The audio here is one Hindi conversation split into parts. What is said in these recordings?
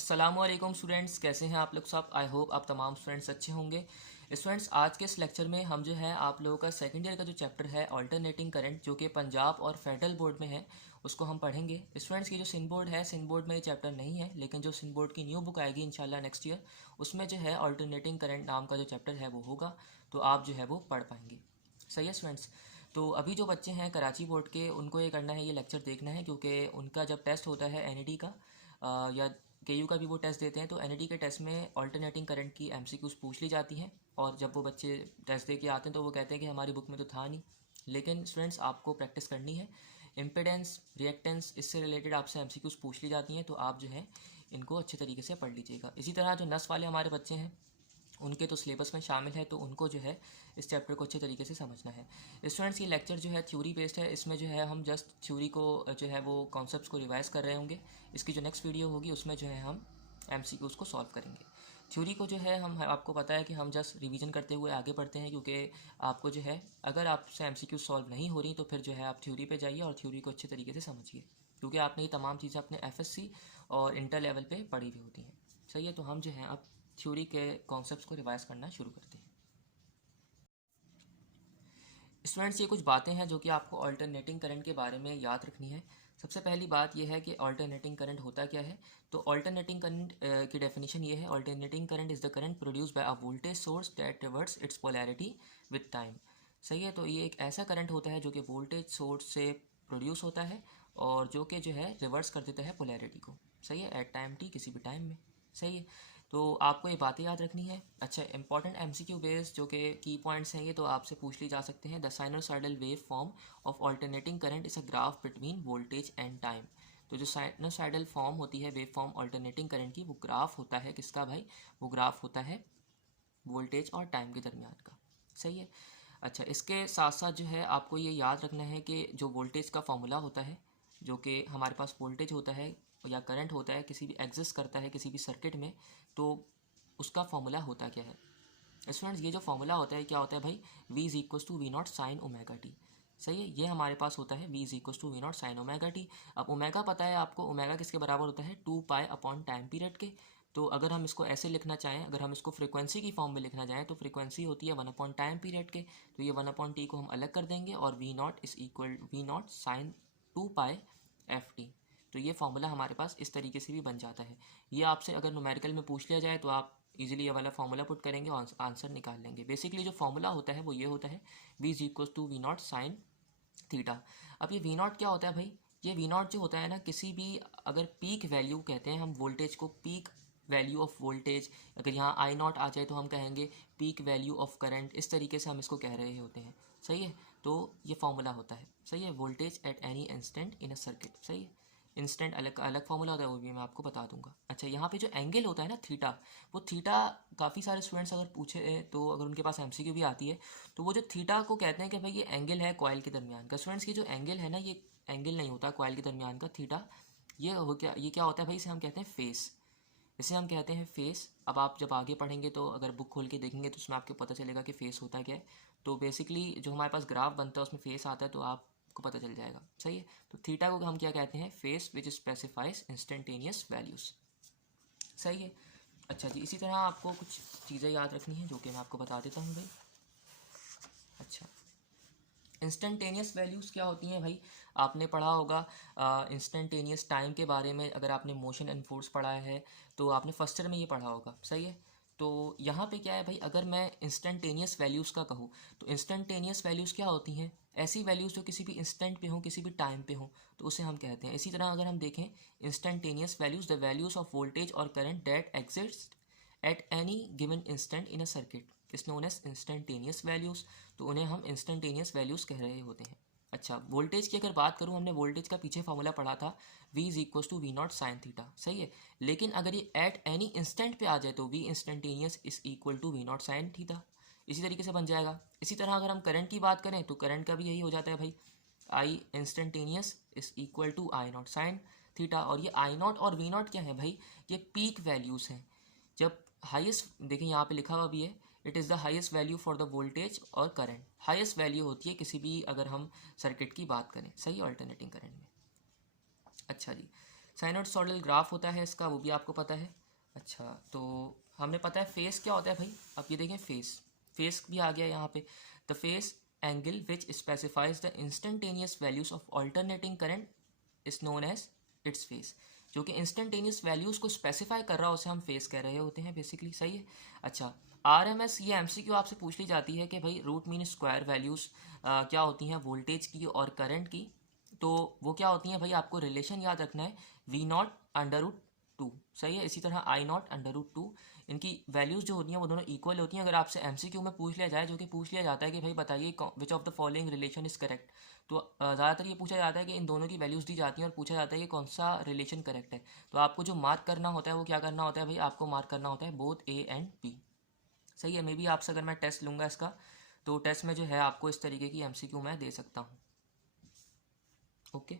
अस्सलामुअलैकुम स्टूडेंट्स, कैसे हैं आप लोग सब। आई होप आप तमाम स्टूडेंट्स अच्छे होंगे। स्टूडेंट्स, आज के इस लेक्चर में हम जो है आप लोगों का सेकंड ईयर का जो चैप्टर है अल्टरनेटिंग करंट, जो कि पंजाब और फेडरल बोर्ड में है, उसको हम पढ़ेंगे। स्टूडेंट्स, की जो सिंध बोर्ड है, सिंध बोर्ड में ये चैप्टर नहीं है, लेकिन जो सिंध बोर्ड की न्यू बुक आएगी इंशाल्लाह नेक्स्ट ईयर, उसमें जो है अल्टरनेटिंग करंट नाम का जो चैप्टर है वो होगा, तो आप जो है वो पढ़ पाएंगे। सही है स्टूडेंट्स। तो अभी जो बच्चे हैं कराची बोर्ड के, उनको ये करना है, ये लेक्चर देखना है, क्योंकि उनका जब टेस्ट होता है एनईटी का या केयू का भी वो टेस्ट देते हैं, तो एनईटी के टेस्ट में अल्टरनेटिंग करंट की एमसीक्यूज पूछ ली जाती हैं। और जब वो बच्चे टेस्ट दे के आते हैं तो वो कहते हैं कि हमारी बुक में तो था नहीं। लेकिन स्टूडेंट्स, आपको प्रैक्टिस करनी है। इम्पिडेंस, रिएक्टेंस, इससे रिलेटेड आपसे एमसीक्यूज पूछ ली जाती हैं, तो आप जो है इनको अच्छे तरीके से पढ़ लीजिएगा। इसी तरह जो नस वाले हमारे बच्चे हैं, उनके तो सिलेबस में शामिल है, तो उनको जो है इस चैप्टर को अच्छे तरीके से समझना है। स्टूडेंट्स, ये लेक्चर जो है थ्योरी बेस्ड है। इसमें जो है हम जस्ट थ्योरी को जो है वो कॉन्सेप्ट्स को रिवाइज कर रहे होंगे। इसकी जो नेक्स्ट वीडियो होगी उसमें जो है हम एमसीक्यूज को सॉल्व करेंगे। थ्योरी को जो है हम, आपको पता है कि हम जस्ट रिवीजन करते हुए आगे बढ़ते हैं, क्योंकि आपको जो है अगर आपसे एमसीक्यू सॉल्व नहीं हो रही तो फिर जो है आप थ्योरी पे जाइए और थ्योरी को अच्छे तरीके से समझिए, क्योंकि आपने ये तमाम चीज़ें अपने एफएससी और इंटर लेवल पे पढ़ी हुई होती हैं। सही है, तो हम जो है अब थ्योरी के कॉन्सेप्ट्स को रिवाइज करना शुरू करते हैं। स्टूडेंट्स, ये कुछ बातें हैं जो कि आपको अल्टरनेटिंग करंट के बारे में याद रखनी है। सबसे पहली बात यह है कि अल्टरनेटिंग करंट होता क्या है। तो अल्टरनेटिंग करंट की डेफिनेशन ये है, alternating current is the current produced by a voltage source that reverts it's polarity with time. सही है, तो ये एक ऐसा करंट होता है जो कि वोल्टेज सोर्स से प्रोड्यूस होता है और जो कि जो है रिवर्स कर देता है पोलैरिटी को। सही है, एट टाइम टी, किसी भी टाइम में। सही है, तो आपको ये बातें याद रखनी है। अच्छा, इंपॉर्टेंट एमसीक्यू बेस्ड जो कि की पॉइंट्स हैं, ये तो आपसे पूछ ली जा सकते हैं। The sinusoidal wave form of alternating current is a graph between voltage and time. तो जो साइनोसॉइडल फॉर्म होती है वेव फॉर्म अल्टरनेटिंग करंट की, वो ग्राफ होता है किसका भाई, वो ग्राफ होता है वोल्टेज और टाइम के दरमियान का। सही है। अच्छा, इसके साथ साथ जो है आपको ये याद रखना है कि जो वोल्टेज का फॉर्मूला होता है, जो कि हमारे पास वोल्टेज होता है या करंट होता है, किसी भी एग्जिस्ट करता है किसी भी सर्किट में, तो उसका फॉर्मूला होता क्या है। स्टूडेंट्स, ये जो फॉर्मूला होता है क्या होता है भाई, v is equals to V naught sine omega T. सही है, ये हमारे पास होता है v is equals to V naught sine omega T. अब ओमेगा पता है आपको, ओमेगा किसके बराबर होता है, 2 पाई अपॉन टाइम पीरियड के। तो अगर हम इसको ऐसे लिखना चाहें, अगर हम इसको फ्रीक्वेंसी की फॉर्म में लिखना चाहें, तो फ्रीक्वेंसी होती है 1 अपॉन टाइम पीरियड के। तो ये 1 अपॉन टी को हम अलग कर देंगे और V naught is equal V naught sine 2 pi F T. तो ये फॉर्मूला हमारे पास इस तरीके से भी बन जाता है। ये आपसे अगर न्यूमेरिकल में पूछ लिया जाए तो आप इजीली ये वाला फॉर्मूला पुट करेंगे और आंसर निकाल लेंगे। बेसिकली जो फॉर्मूला होता है वो ये होता है, v is equal to V naught sine theta. अब ये वी नॉट क्या होता है भाई, ये वी नॉट जो होता है ना, किसी भी अगर पीक वैल्यू कहते हैं हम वोल्टेज को, पीक वैल्यू ऑफ वोल्टेज, अगर यहाँ आई नॉट आ जाए तो हम कहेंगे पीक वैल्यू ऑफ करंट, इस तरीके से हम इसको कह रहे होते हैं। सही है, तो ये फॉर्मूला होता है। सही है, voltage at any instant in a circuit. सही है, इंस्टेंट अलग अलग फॉर्मूला होता है, वो भी मैं आपको बता दूंगा। अच्छा, यहाँ पे जो एंगल होता है ना थीटा, वो थीटा काफ़ी सारे स्टूडेंट्स अगर पूछे तो अगर उनके पास एमसीक्यू भी आती है, तो वो जो थीटा को कहते हैं कि भाई ये एंगल है कॉइल के दरमियान का। स्टूडेंट्स, की जो एंगल है ना, ये एंगल नहीं होता कॉइल के दरमियान का थीटा। ये क्या होता है भाई, इसे हम कहते हैं फेस। इसे हम कहते हैं फेस। अब आप जब आगे पढ़ेंगे तो अगर बुक खोल के देखेंगे तो उसमें आपको पता चलेगा कि फेस होता क्या है। तो बेसिकली जो हमारे पास ग्राफ बनता है उसमें फेस आता है, तो आपको पता चल जाएगा। सही है, तो थीटा को हम क्या कहते हैं, फेस विच स्पेसिफाइज इंस्टेंटेनियस वैल्यूज़। सही है। अच्छा जी, इसी तरह आपको कुछ चीज़ें याद रखनी है जो कि मैं आपको बता देता हूँ भाई। अच्छा, इंस्टेंटेनियस वैल्यूज़ क्या होती हैं भाई, आपने पढ़ा होगा इंस्टेंटेनियस टाइम के बारे में। अगर आपने मोशन एंड फोर्स पढ़ा है तो आपने फर्स्ट ईयर में ये पढ़ा होगा। सही है, तो यहाँ पे क्या है भाई, अगर मैं इंस्टेंटेनियस वैल्यूज़ का कहूँ तो इंस्टेंटेनियस वैल्यूज़ क्या होती हैं, ऐसी वैल्यूज़ जो किसी भी इंस्टेंट पे हो, किसी भी टाइम पे हो, तो उसे हम कहते हैं। इसी तरह अगर हम देखें, instantaneous values the values of voltage और current that exist at any given instant in a circuit is known as instantaneous values. तो उन्हें हम इंस्टेंटेनियस वैल्यूज़ कह रहे होते हैं। अच्छा, वोल्टेज की अगर बात करूँ, हमने वोल्टेज का पीछे फॉर्मूला पढ़ा था, v is equal to V naught sine theta. सही है, लेकिन अगर ये एट एनी इंस्टेंट पे आ जाए तो v instantaneous is equal to V naught sine theta. इसी तरीके से बन जाएगा। इसी तरह अगर हम करंट की बात करें तो करंट का भी यही हो जाता है भाई, i instantaneous is equal to I naught sine theta. और ये आई नॉट और वी नॉट क्या है भाई, ये पीक वैल्यूज़ हैं। जब हाईएस्ट, देखिए यहाँ पे लिखा हुआ भी है, it is the highest value for the voltage और करंट। हाईएस्ट वैल्यू होती है किसी भी, अगर हम सर्किट की बात करें, सही, अल्टरनेटिंग करंट में। अच्छा जी, साइनोसॉइडल ग्राफ होता है इसका, वो भी आपको पता है। अच्छा, तो हमें पता है फेस क्या होता है भाई। अब ये देखें फेस भी आ गया यहाँ पे। The phase angle which specifies the instantaneous values of alternating current is known as its phase. जो कि इंस्टेंटेनियस वैल्यूज को स्पेसिफाई कर रहा है उसे हम फेस कह रहे होते हैं बेसिकली। सही है। अच्छा, RMS ये MCQ आपसे पूछ ली जाती है कि भाई रूट मीन स्क्वायर वैल्यूज़ क्या होती हैं वोल्टेज की और करंट की। तो वो क्या होती हैं भाई, आपको रिलेशन याद रखना है, V0/√2। सही है। इसी तरह I0/√2। इनकी वैल्यूज़ जो होती हैं वो दोनों इक्वल होती हैं। अगर आपसे MCQ में पूछ लिया जाए, जो कि पूछ लिया जाता है कि भाई बताइए which of the following relation is correct, तो ज़्यादातर ये पूछा जाता है कि इन दोनों की वैल्यूज़ दी जाती हैं और पूछा जाता है कि कौन सा रिलेशन करेक्ट है। तो आपको जो मार्क करना होता है वो क्या करना होता है भाई, आपको मार्क करना होता है बोथ A एंड B। सही है। मे बी आपसे अगर मैं टेस्ट लूँगा इसका, तो टेस्ट में जो है आपको इस तरीके की MCQ मैं दे सकता हूँ। ओके।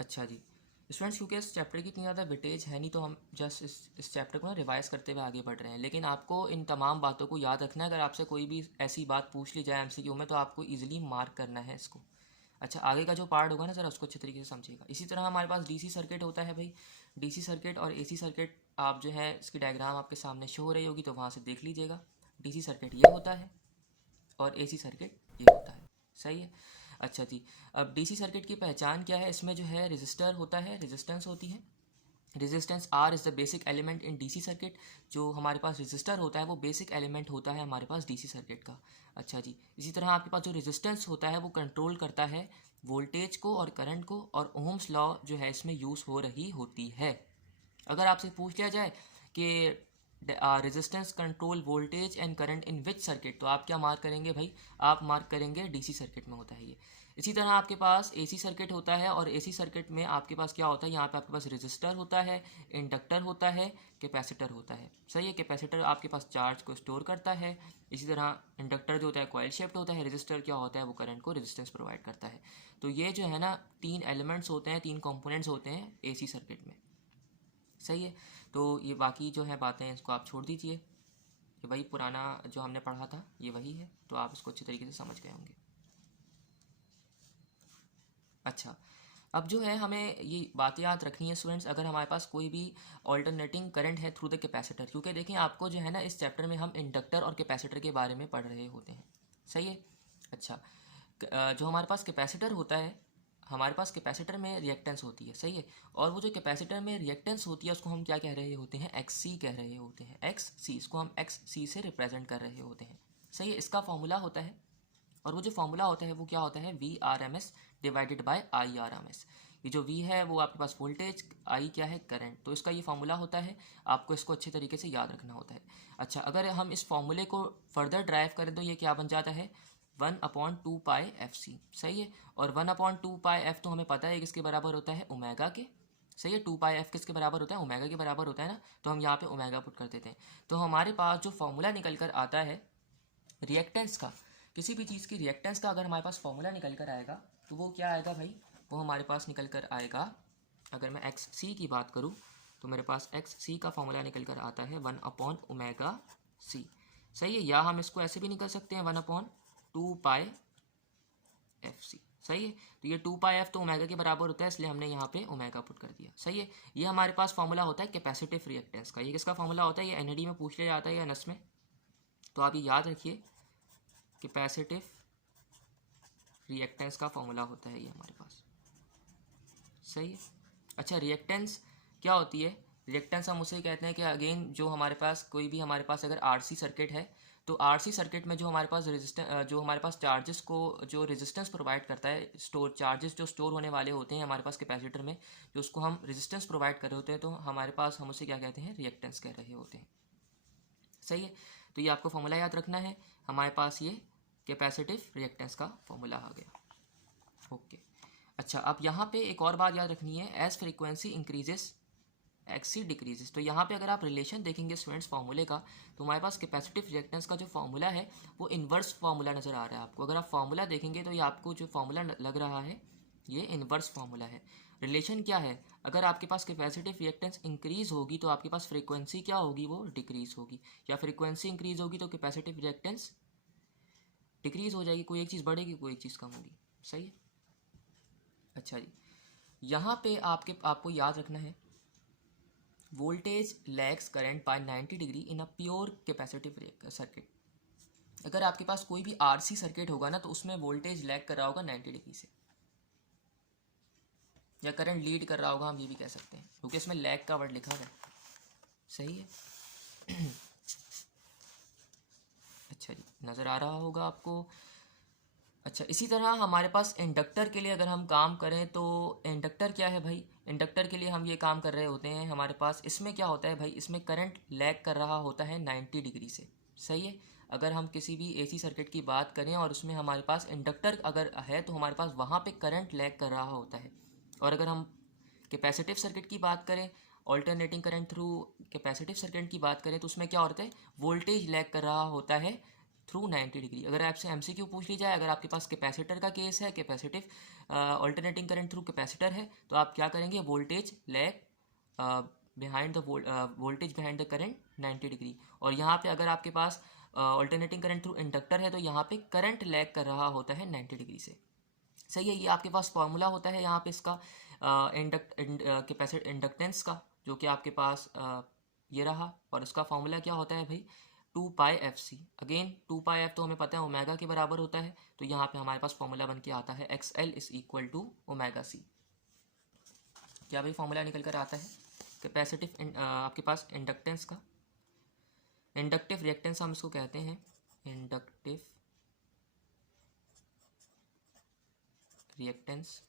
अच्छा जी स्टूडेंट्स, क्योंकि इस चैप्टर की इतनी ज़्यादा वेटेज है नहीं, तो हम जस्ट इस चैप्टर को ना रिवाइज करते हुए आगे बढ़ रहे हैं। लेकिन आपको इन तमाम बातों को याद रखना है। अगर आपसे कोई भी ऐसी बात पूछ ली जाए MCQ में, तो आपको ईजिली मार्क करना है इसको। अच्छा, आगे का जो पार्ट होगा ना, ज़रा उसको अच्छे तरीके से समझिएगा। इसी तरह हमारे पास DC सर्किट होता है भाई। DC सर्किट और AC सर्किट, आप जो है इसकी डायग्राम आपके सामने शो हो रही होगी, तो वहाँ से देख लीजिएगा। DC सर्किट ये होता है और AC सर्किट ये होता है। सही है। अच्छा जी, अब DC सर्किट की पहचान क्या है। इसमें जो है रजिस्टर होता है, रेजिस्टेंस होती है। Resistance R is the basic element in DC circuit. जो हमारे पास रजिस्टर होता है वो बेसिक एलिमेंट होता है हमारे पास DC सर्किट का। अच्छा जी, इसी तरह आपके पास जो रेजिस्टेंस होता है वो कंट्रोल करता है वोल्टेज को और करंट को, और ओम्स लॉ जो है इसमें यूज़ हो रही होती है। अगर आपसे पूछ लिया जाए कि resistance control voltage and current in which circuit, तो आप क्या मार्क करेंगे भाई, आप मार्क करेंगे DC सर्किट में होता है ये। इसी तरह आपके पास AC सर्किट होता है, और AC सर्किट में आपके पास क्या होता है, यहाँ पे आपके पास रेजिस्टर होता है, इंडक्टर होता है, कैपेसिटर होता है। सही है। कैपेसिटर आपके पास चार्ज को स्टोर करता है। इसी तरह इंडक्टर जो होता है कॉइल शेप्ड होता है। रेजिस्टर क्या होता है, वो करंट को रेजिस्टेंस प्रोवाइड करता है। तो ये जो है ना, 3 एलिमेंट्स होते हैं, 3 कंपोनेंट्स होते हैं AC सर्किट में। सही है। तो ये बाकी जो है बातें हैं इसको आप छोड़ दीजिए। ये वही पुराना जो हमने पढ़ा था ये वही है, तो आप इसको अच्छे तरीके से समझ गए होंगे। अच्छा, अब जो है हमें ये बातें याद रखनी है स्टूडेंट्स, अगर हमारे पास कोई भी ऑल्टरनेटिंग करंट है थ्रू द कैपेसिटर। क्योंकि देखें, आपको जो है ना इस चैप्टर में हम इंडक्टर और कैपेसिटर के बारे में पढ़ रहे होते हैं। सही है। अच्छा, जो हमारे पास कैपेसिटर होता है, हमारे पास कैपेसिटर में रिएक्टेंस होती है। सही है। और वो जो कैपेसिटर में रिएक्टेंस होती है उसको हम क्या कह रहे होते हैं, XC कह रहे होते हैं। XC, इसको हम XC से रिप्रेजेंट कर रहे होते हैं। सही है। इसका फॉर्मूला होता है, और वो जो फॉर्मूला होता है वो क्या होता है, VRMS डिवाइडेड बाय IRMS। ये जो V है वो आपके पास वोल्टेज, I क्या है, करंट। तो इसका ये फॉर्मूला होता है, आपको इसको अच्छे तरीके से याद रखना होता है। अच्छा, अगर हम इस फॉर्मूले को फर्दर ड्राइव करें तो ये क्या बन जाता है, 1/2πfc। सही है। और 1/2πf तो हमें पता है किसके बराबर होता है, ओमेगा के। सही है। 2πf किसके बराबर होता है, ओमेगा के बराबर होता है ना। तो हम यहाँ पे ओमेगा पुट कर देते हैं। तो हमारे पास जो फॉर्मूला निकल कर आता है रिएक्टेंस का, किसी भी चीज़ की रिएक्टेंस का अगर हमारे पास फॉर्मूला निकल कर आएगा, तो वो क्या आएगा भाई, वो हमारे पास निकल कर आएगा, अगर मैं XC की बात करूँ तो मेरे पास XC का फॉर्मूला निकल कर आता है 1/ωc। सही है। या हम इसको ऐसे भी निकल सकते हैं 1/2πfc। सही है। तो ये 2πf तो ओमेगा के बराबर होता है, इसलिए हमने यहाँ पे ओमेगा पुट कर दिया। सही है। ये हमारे पास फॉर्मूला होता है कैपेसिटिव रिएक्टेंस का। ये किसका फॉर्मूला होता है, ये NAD में पूछ लिया जाता है या NS में, तो आप ये याद रखिए, कैपेसिटिव रिएक्टेंस का फॉर्मूला होता है ये हमारे पास। सही है। अच्छा, रिएक्टेंस क्या होती है, रिएक्टेंस हम उसे कहते हैं कि अगेन जो हमारे पास कोई भी हमारे पास अगर RC सर्किट है, तो RC सर्किट में जो हमारे पास जो हमारे पास चार्जेस को जो रेजिस्टेंस प्रोवाइड करता है, स्टोर चार्जेस जो स्टोर होने वाले होते हैं हमारे पास कैपेसिटर में, जो उसको हम रेजिस्टेंस प्रोवाइड कर रहे होते हैं, तो हमारे पास हम उसे क्या कहते हैं, रिएक्टेंस कह रहे होते हैं। सही है। तो ये आपको फॉर्मूला याद रखना है, हमारे पास ये कैपेसिटिव रिएक्टेंस का फॉर्मूला आ गया। ओके। अच्छा, अब यहाँ पे एक और बात याद रखनी है, as frequency increases XC decreases. तो यहाँ पे अगर आप रिलेशन देखेंगे स्टूडेंट्स फॉर्मूले का, तो हमारे पास कैपेसिटिव रिएक्टेंस का जो फॉर्मूला है वो इन्वर्स फॉर्मूला नज़र आ रहा है आपको। अगर आप फॉर्मूला देखेंगे तो ये आपको जो फॉर्मूला लग रहा है ये इन्वर्स फॉर्मूला है। रिलेशन क्या है, अगर आपके पास कैपेसिटिव रिएक्टेंस इंक्रीज होगी तो आपके पास फ्रीक्वेंसी क्या होगी, वो डिक्रीज होगी, या फ्रीक्वेंसी इंक्रीज होगी तो कैपेसिटिव रिएक्टेंस डिक्रीज हो जाएगी। कोई एक चीज़ बढ़ेगी, कोई एक चीज़ कम होगी। सही है। अच्छा जी, यहाँ पे आपको याद रखना है voltage lags current by 90 degree in a pure capacitive circuit. अगर आपके पास कोई भी आरसी सर्किट होगा ना तो उसमें वोल्टेज लैग कर रहा होगा 90 डिग्री से, या करंट लीड कर रहा होगा, हम ये भी कह सकते हैं, क्योंकि इसमें लैग का वर्ड लिखा हुआ है। सही है। अच्छा जी, नज़र आ रहा होगा आपको। अच्छा, इसी तरह हमारे पास इंडक्टर के लिए अगर हम काम करें तो इंडक्टर क्या है भाई, इंडक्टर के लिए हम ये काम कर रहे होते हैं, हमारे पास इसमें क्या होता है भाई, इसमें करंट लैग कर रहा होता है 90 डिग्री से। सही है। अगर हम किसी भी एसी सर्किट की बात करें और उसमें हमारे पास इंडक्टर अगर है तो हमारे पास वहाँ पे करंट लैग कर रहा होता है। और अगर हम कैपेसिटिव सर्किट की बात करें, alternating current through capacitive circuit की बात करें तो उसमें क्या होता है, वोल्टेज लैग कर रहा होता है थ्रू 90 डिग्री। अगर आपसे एमसीक्यू पूछ ली जाए, अगर आपके पास कैपेसिटर का केस है, capacitive alternating current through capacitor है, तो आप क्या करेंगे, voltage lag behind the voltage behind the current 90 degree. और यहाँ पे अगर आपके पास ऑल्टरनेटिंग करंट थ्रू इंडक्टर है तो यहाँ पे करंट लैग कर रहा होता है 90 डिग्री से। सही है। ये आपके पास फॉर्मूला होता है यहाँ पे इसका इंडक्टेंस का, जो कि आपके पास ये रहा, और उसका फॉर्मूला क्या होता है भाई, 2πfc। अगेन 2πf तो हमें पता है ओमेगा के बराबर होता है, तो यहाँ पे हमारे पास फॉर्मूला बन के आता है XL is equal to omega C. क्या भाई फॉर्मूला निकल कर आता है कैपेसिटिव आपके पास इंडक्टेंस का, इंडक्टिव रिएक्टेंस हम इसको कहते हैं, इंडक्टिव रिएक्टेंस।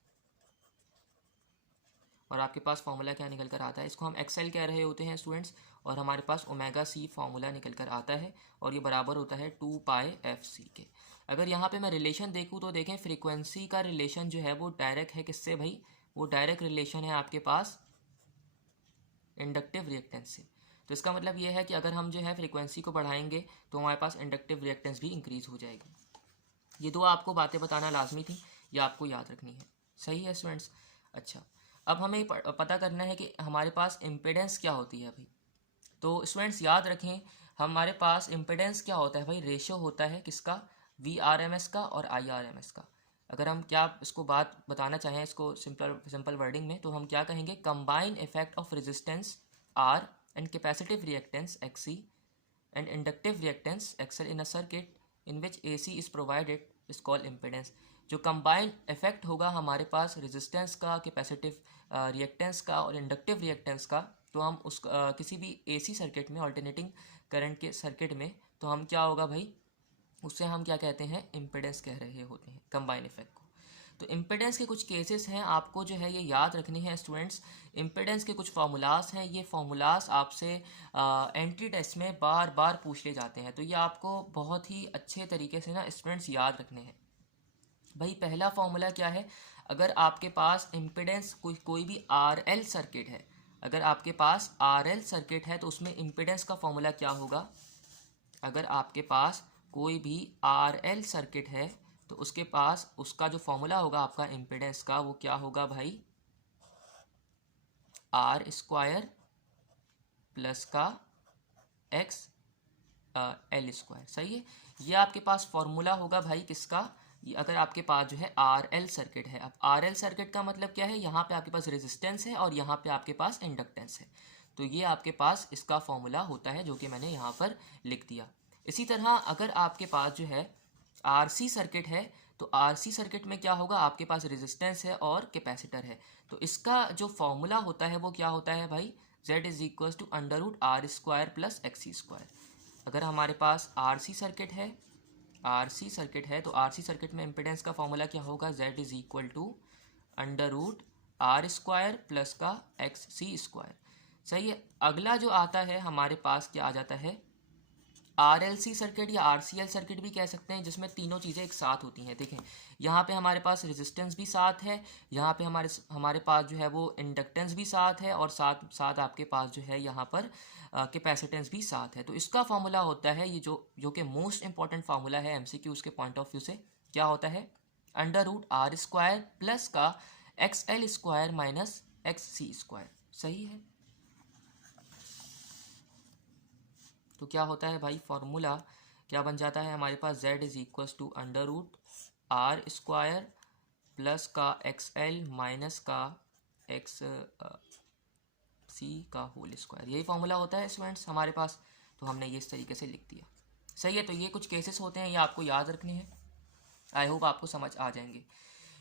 और आपके पास फॉर्मूला क्या निकल कर आता है, इसको हम एक्सएल कह रहे होते हैं स्टूडेंट्स, और हमारे पास ओमेगा सी फॉर्मूला निकल कर आता है, और ये बराबर होता है 2πfc के। अगर यहाँ पे मैं रिलेशन देखूँ तो देखें फ्रीक्वेंसी का रिलेशन जो है वो डायरेक्ट है किससे भाई, वो डायरेक्ट रिलेशन है आपके पास इंडक्टिव रिएक्टेंस से। तो इसका मतलब ये है कि अगर हम जो है फ्रीक्वेंसी को बढ़ाएंगे तो हमारे पास इंडक्टिव रिएक्टेंस भी इंक्रीज़ हो जाएगी। ये दो आपको बातें बताना लाजमी थी, ये आपको याद रखनी है। सही है स्टूडेंट्स। अच्छा, अब हमें पता करना है कि हमारे पास इम्पिडेंस क्या होती है भाई। तो स्टूडेंट्स याद रखें, हमारे पास इम्पिडेंस क्या होता है भाई, रेशो होता है किसका, VRMS का और IRMS का। अगर हम क्या इसको बात बताना चाहें इसको सिंपल वर्डिंग में, तो हम क्या कहेंगे, combine effect of resistance R and capacitive reactance XC and inductive reactance XL in a circuit in which AC is provided is called impedance। जो कंबाइंड इफेक्ट होगा हमारे पास रेजिस्टेंस का, कैपेसिटिव रिएक्टेंस का और इंडक्टिव रिएक्टेंस का, तो हम उस किसी भी एसी सर्किट में, ऑल्टरनेटिंग करंट के सर्किट में, तो हम क्या होगा भाई, उससे हम क्या कहते हैं, इम्पिडेंस कह रहे होते हैं कंबाइंड इफेक्ट को। तो इम्पिडेंस के कुछ केसेस हैं, आपको जो है ये याद रखने हैं स्टूडेंट्स। इम्पिडेंस के कुछ फार्मूलाज हैं, ये फार्मूलाज आपसे एंट्री टेस्ट में बार बार पूछ ले जाते हैं, तो ये आपको बहुत ही अच्छे तरीके से ना स्टूडेंट्स याद रखने हैं। भाई पहला फार्मूला क्या है, अगर आपके पास इम्पिडेंस कोई भी RL सर्किट है, अगर आपके पास RL सर्किट है तो उसमें इम्पिडेंस का फॉर्मूला क्या होगा, अगर आपके पास कोई भी RL सर्किट है तो उसके पास उसका जो फॉर्मूला होगा आपका इम्पिडेंस का, वो क्या होगा भाई, R² प्लस का एक्स L स्क्वायर। सही है। ये आपके पास फॉर्मूला होगा भाई किसका, ये अगर आपके पास जो है RL सर्किट है। अब RL सर्किट का मतलब क्या है, यहाँ पे आपके पास रेजिस्टेंस है और यहाँ पे आपके पास इंडक्टेंस है, तो ये आपके पास इसका फॉर्मूला होता है, जो कि मैंने यहाँ पर लिख दिया। इसी तरह अगर आपके पास जो है RC सर्किट है, तो RC सर्किट में क्या होगा, आपके पास रेजिस्टेंस है और कैपेसिटर है, तो इसका जो फॉर्मूला होता है वो क्या होता है भाई, Z is equal to √R² plus XC²। अगर हमारे पास RC सर्किट है तो RC सर्किट में इम्पिडेंस का फॉर्मूला क्या होगा, Z is equal to √R² plus का XC²। सही है। अगला जो आता है हमारे पास क्या आ जाता है, RLC सर्किट या RCL सर्किट भी कह सकते हैं, जिसमें तीनों चीज़ें एक साथ होती हैं। देखें यहाँ पे हमारे पास रेजिस्टेंस भी साथ है, यहाँ पे हमारे पास जो है वो इंडक्टेंस भी साथ है, और साथ साथ आपके पास जो है यहाँ पर कैपेसिटेंस भी साथ है। तो इसका फॉर्मूला होता है, ये जो कि मोस्ट इंपॉर्टेंट फार्मूला है MCQs के पॉइंट ऑफ व्यू से, क्या होता है, √R² प्लस का XL² माइनस XC²। सही है। तो क्या होता है भाई, फॉर्मूला क्या बन जाता है हमारे पास, Z is equal to √R² plus का XL माइनस का एक्स सी का होल स्क्वायर, यही फॉर्मूला होता है स्टूडेंट्स हमारे पास। तो हमने ये इस तरीके से लिख दिया। सही है, तो ये कुछ केसेस होते हैं, ये आपको याद रखने हैं। आई होप आपको समझ आ जाएंगे।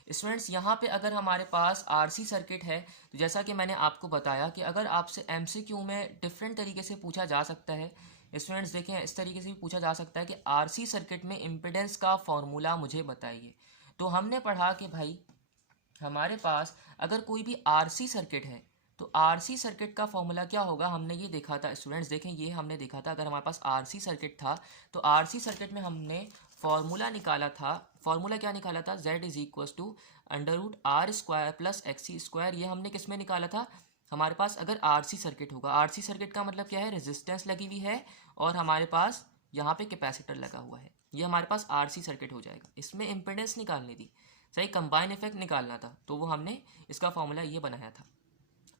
स्टूडेंट्स यहाँ पे अगर हमारे पास आरसी सर्किट है, तो जैसा कि मैंने आपको बताया कि अगर आपसे एमसीक्यू में डिफरेंट तरीके से पूछा जा सकता है। स्टूडेंट्स देखें, इस तरीके से भी पूछा जा सकता है कि आरसी सर्किट में इम्पिडेंस का फॉर्मूला मुझे बताइए। तो हमने पढ़ा कि भाई हमारे पास अगर कोई भी आरसी सर्किट है तो आरसी सर्किट का फॉर्मूला क्या होगा, हमने ये देखा था। स्टूडेंट्स देखें, ये हमने देखा था अगर हमारे पास आरसी सर्किट था तो आरसी सर्किट में हमने फॉर्मूला निकाला था। फॉर्मूला क्या निकाला था, z is equal to under root R square plus X C square. ये हमने किस में निकाला था, हमारे पास अगर आरसी सर्किट होगा। आरसी सर्किट का मतलब क्या है, रेजिस्टेंस लगी हुई है और हमारे पास यहाँ पे कैपेसिटर लगा हुआ है, ये हमारे पास आरसी सर्किट हो जाएगा। इसमें इम्पिडेंस निकालनी थी, सही, कंबाइन इफेक्ट निकालना था, तो वो हमने इसका फॉर्मूला ये बनाया था।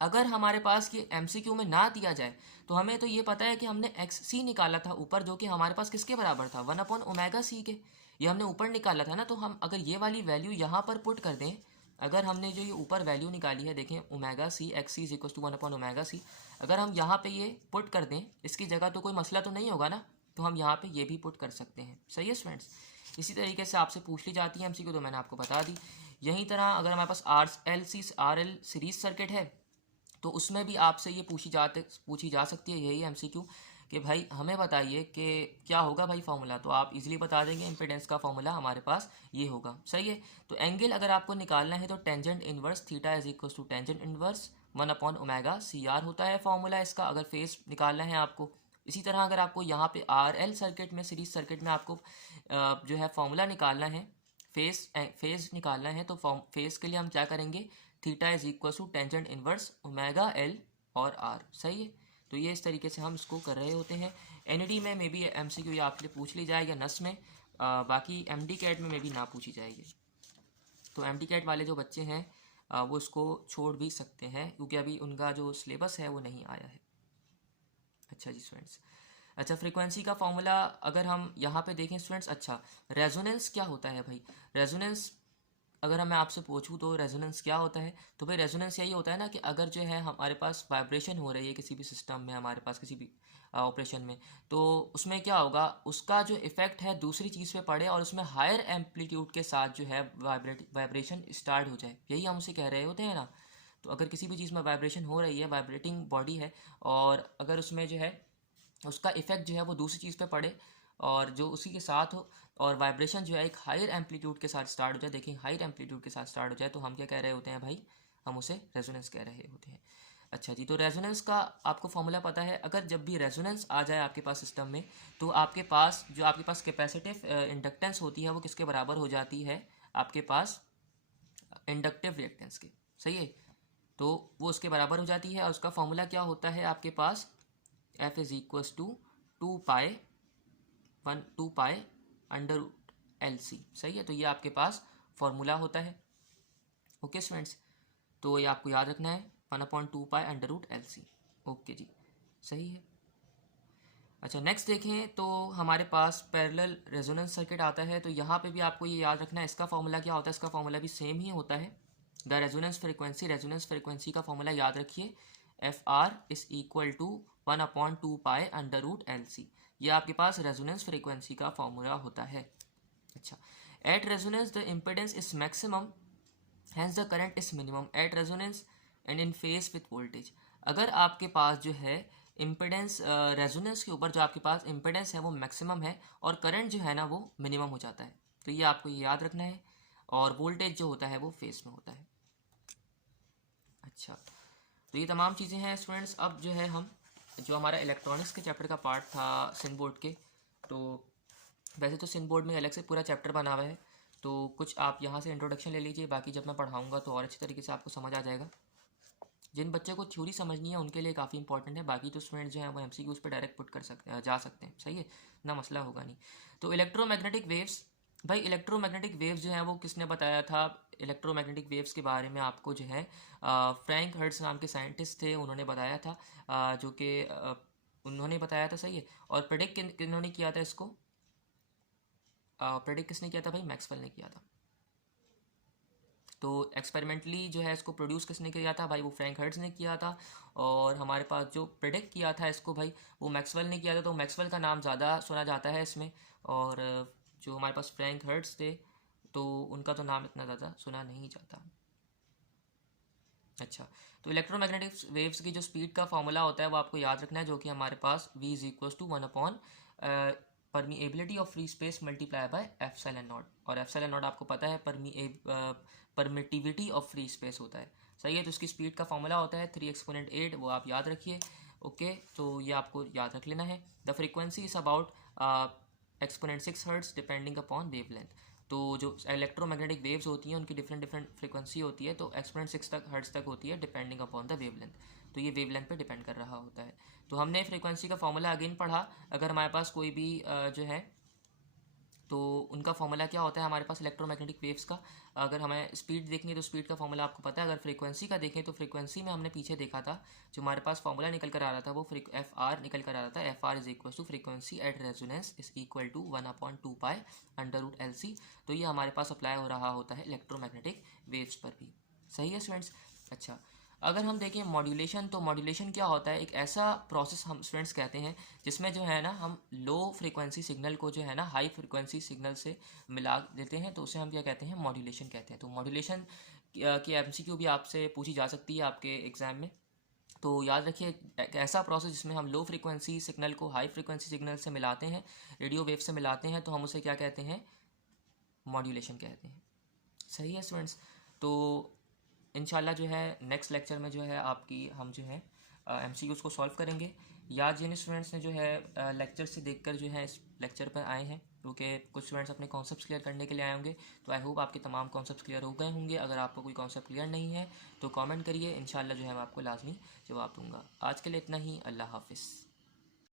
अगर हमारे पास ये एमसीक्यू में ना दिया जाए तो हमें तो ये पता है कि हमने एक्स सी निकाला था ऊपर, जो कि हमारे पास किसके बराबर था, 1/ओमेगा सी के। ये हमने ऊपर निकाला था ना, तो हम अगर ये वाली वैल्यू यहाँ पर पुट कर दें, अगर हमने जो ये ऊपर वैल्यू निकाली है, देखें omega c x c is equal to 1/ओमेगा सी, अगर हम यहाँ पे ये पुट कर दें इसकी जगह, तो कोई मसला तो नहीं होगा ना, तो हम यहाँ पे ये भी पुट कर सकते हैं। सही है स्टूडेंट्स, इसी तरीके से आपसे पूछ ली जाती है एमसीक्यू, तो मैंने आपको बता दी। यही तरह अगर हमारे पास आर एल सीरीज सर्किट है तो उसमें भी आपसे ये पूछी जा सकती है यही एमसीक्यू कि भाई हमें बताइए कि क्या होगा भाई फॉर्मूला, तो आप इजीली बता देंगे इम्पिडेंस का फॉर्मूला हमारे पास ये होगा। सही है, तो एंगल अगर आपको निकालना है तो tangent inverse theta is equal to tangent inverse 1/ओमेगा सी आर होता है फॉर्मूला इसका, अगर फेस निकालना है आपको। इसी तरह अगर आपको यहाँ पे आर एल सर्किट में, सीरीज सर्किट में आपको जो है फॉर्मूला निकालना है, फेस निकालना है, तो फेस के लिए हम क्या करेंगे, theta is equal to tangent inverse omega L और आर। सही है, तो ये इस तरीके से हम इसको कर रहे होते हैं। एनईडी में मे बी एमसीक्यू या आपके लिए पूछ ली जाए, या नस में बाकी एमडी कैट में भी ना पूछी जाएगी। तो एमडी कैट वाले जो बच्चे हैं वो इसको छोड़ भी सकते हैं, क्योंकि अभी उनका जो सिलेबस है वो नहीं आया है। अच्छा जी स्टूडेंट्स, अच्छा फ्रीक्वेंसी का फॉर्मूला अगर हम यहाँ पे देखें स्टूडेंट्स, अच्छा रेजोनेंस क्या होता है भाई, रेजोनेंस अगर मैं आपसे पूछूं तो रेजोनेंस क्या होता है, तो भाई रेजोनेंस यही होता है ना कि अगर जो है हमारे पास वाइब्रेशन हो रही है किसी भी सिस्टम में, हमारे पास किसी भी ऑपरेशन में, तो उसमें क्या होगा, उसका जो इफेक्ट है दूसरी चीज़ पे पड़े और उसमें हायर एम्पलीट्यूड के साथ जो है वाइब्रेशन स्टार्ट हो जाए, यही हम उसे कह रहे होते हैं ना। तो अगर किसी भी चीज़ में वाइब्रेशन हो रही है, वाइब्रेटिंग बॉडी है, और अगर उसमें जो है उसका इफेक्ट जो है वो दूसरी चीज़ पे पड़े और जो उसी के साथ हो, और वाइब्रेशन जो है एक हायर एम्पलीट्यूड के साथ स्टार्ट हो जाए, देखिए हायर एम्पलीट्यूड के साथ स्टार्ट हो जाए, तो हम क्या कह रहे होते हैं भाई, हम उसे रेजोनेंस कह रहे होते हैं। अच्छा जी, तो रेजोनेंस का आपको फॉर्मूला पता है, अगर जब भी रेजोनेंस आ जाए आपके पास सिस्टम में, तो आपके पास जो आपके पास कैपेसिटिव इंडक्टेंस होती है वो किसके बराबर हो जाती है, आपके पास इंडक्टिव रिएक्टेंस के। सही है, तो वो उसके बराबर हो जाती है, और उसका फॉर्मूला क्या होता है आपके पास, f is equals to 2 pi under l c. सही है, तो ये आपके पास फॉर्मूला होता है। ओके स्टूडेंट्स, तो ये आपको याद रखना है, 1/2 pi under root L c. Okay जी, सही है। अच्छा नेक्स्ट देखें तो हमारे पास पैरेलल रेजोनेंस सर्किट आता है, तो यहाँ पे भी आपको ये याद रखना है इसका फॉर्मूला क्या होता है, इसका फॉर्मूला भी सेम ही होता है। द रेजोनेंस फ्रिक्वेंसी का फॉर्मूला याद रखिए, F R is equal to 1/2 pi under root L C. ये आपके पास रेजोनेंस फ्रिक्वेंसी का फॉर्मूला होता है। अच्छा, at resonance the impedance is maximum, hence the current is minimum at resonance and in phase with voltage. अगर आपके पास जो है इम्पिडेंस रेजोनेंस के ऊपर जो आपके पास इम्पिडेंस है वो मैक्सिमम है और करंट जो है ना वो मिनिमम हो जाता है, तो ये आपको ये याद रखना है, और वोल्टेज जो होता है वो फेज में होता है। अच्छा, तो ये तमाम चीज़ें हैं स्टूडेंट्स। अब जो है हम जो हमारा इलेक्ट्रॉनिक्स के चैप्टर का पार्ट था सिन बोर्ड के, तो वैसे तो सिन बोर्ड में अलग से पूरा चैप्टर बना हुआ है, तो कुछ आप यहाँ से इंट्रोडक्शन ले लीजिए, बाकी जब मैं पढ़ाऊँगा तो और अच्छी तरीके से आपको समझ आ जाएगा। जिन बच्चों को थ्योरी समझनी है उनके लिए काफ़ी इंपॉर्टेंट है, बाकी तो स्टूडेंट्स जो हैं वो एमसीक्यूज पे डायरेक्ट पुट कर सकते जा सकते हैं। सही है ना, मसला होगा नहीं। तो इलेक्ट्रोमैग्नेटिक वेव्स, भाई इलेक्ट्रोमैग्नेटिक वेव्स जो है वो किसने बताया था, इलेक्ट्रोमैग्नेटिक वेव्स के बारे में आपको जो है फ्रैंक हर्ट्ज नाम के साइंटिस्ट थे, उन्होंने बताया था, जो कि उन्होंने बताया था। सही है, और प्रेडिक्ट किन्होंने किया था इसको, प्रेडिक्ट किसने किया था भाई, मैक्सवेल ने किया था। तो एक्सपेरिमेंटली जो है इसको प्रोड्यूस किसने किया था भाई, वो फ्रैंक हर्ट्ज ने किया था। और हमारे पास जो प्रेडिक्ट किया था इसको भाई, वो मैक्सवेल ने किया था। तो मैक्सवेल का नाम ज़्यादा सुना जाता है इसमें। और जो हमारे पास फ्रैंक हर्ट्ज थे तो उनका तो नाम इतना ज़्यादा सुना नहीं जाता। अच्छा, तो इलेक्ट्रोमैग्नेटिक वेव्स की जो स्पीड का फॉर्मूला होता है वो आपको याद रखना है, जो कि हमारे पास v is equals to 1 upon permeability of free space multiply by epsilon naught. और एप्सिलॉन नॉट आपको पता है परमिटिविटी ऑफ फ्री स्पेस होता है। सही है, तो इसकी स्पीड का फॉर्मूला होता है 3 एक्सपोनेंट 8, वो आप याद रखिए। ओके, तो ये आपको याद रख लेना है। The frequency is about exponent 6 hertz depending upon wavelength. तो जो इलेक्ट्रोमैग्नेटिक वेव्स होती हैं उनकी डिफरेंट डिफरेंट फ्रीक्वेंसी होती है, तो एक्सपोनेंट 6 तक हर्ट्ज तक होती है डिपेंडिंग अपॉन द वेवलेंथ। तो ये वेवलेंथ पे डिपेंड कर रहा होता है। तो हमने फ्रीक्वेंसी का फॉर्मूला अगेन पढ़ा। अगर हमारे पास कोई भी जो है तो उनका फॉर्मूला क्या होता है हमारे पास इलेक्ट्रोमैग्नेटिक वेव्स का। अगर हमें स्पीड देखनी है तो स्पीड का फॉर्मूला आपको पता है। अगर फ्रीक्वेंसी का देखें तो फ्रीक्वेंसी में हमने पीछे देखा था, जो हमारे पास फॉर्मूला निकल कर आ रहा था वो एफ आर निकल कर आ रहा था। F R is equal to frequency at resonance is equal to 1/2π√LC। तो ये हमारे पास अप्लाई हो रहा होता है इलेक्ट्रोमैग्नेटिक वेव्स पर भी। सही है स्टूडेंट्स। अच्छा, अगर हम देखें मॉड्यूलेशन, तो मॉड्यूलेशन क्या होता है, एक ऐसा प्रोसेस हम स्टूडेंट्स कहते हैं जिसमें जो है ना हम लो फ्रीक्वेंसी सिग्नल को जो है ना हाई फ्रीक्वेंसी सिग्नल से मिला देते हैं, तो उसे हम क्या कहते हैं, मॉड्यूलेशन कहते हैं। तो मॉड्यूलेशन की एमसीक्यू भी आपसे पूछी जा सकती है आपके एग्जाम में। तो याद रखिए, एक ऐसा प्रोसेस जिसमें हम लो फ्रीक्वेंसी सिग्नल को हाई फ्रीक्वेंसी सिग्नल से मिलाते हैं, रेडियो वेव से मिलाते हैं, तो हम उसे क्या कहते हैं, मॉड्यूलेशन कहते हैं। सही है स्टूडेंट्स। तो इंशाल्लाह जो है नेक्स्ट लेक्चर में जो है आपकी हम जो है एमसीक्यूज़ को सॉल्व करेंगे। या जिन स्टूडेंट्स ने जो है लेक्चर से देखकर जो है इस लेक्चर पर आए हैं, क्योंकि कुछ स्टूडेंट्स अपने कॉन्सेप्ट्स क्लियर करने के लिए आए होंगे, तो आई होप आपके तमाम कॉन्सेप्ट्स क्लियर हो गए होंगे। अगर आपको कोई कॉन्सेप्ट क्लियर नहीं है तो कमेंट करिए, इंशाल्लाह जो है मैं आपको लाजमी जवाब दूंगा। आज के लिए इतना ही, अल्लाह हाफिज़।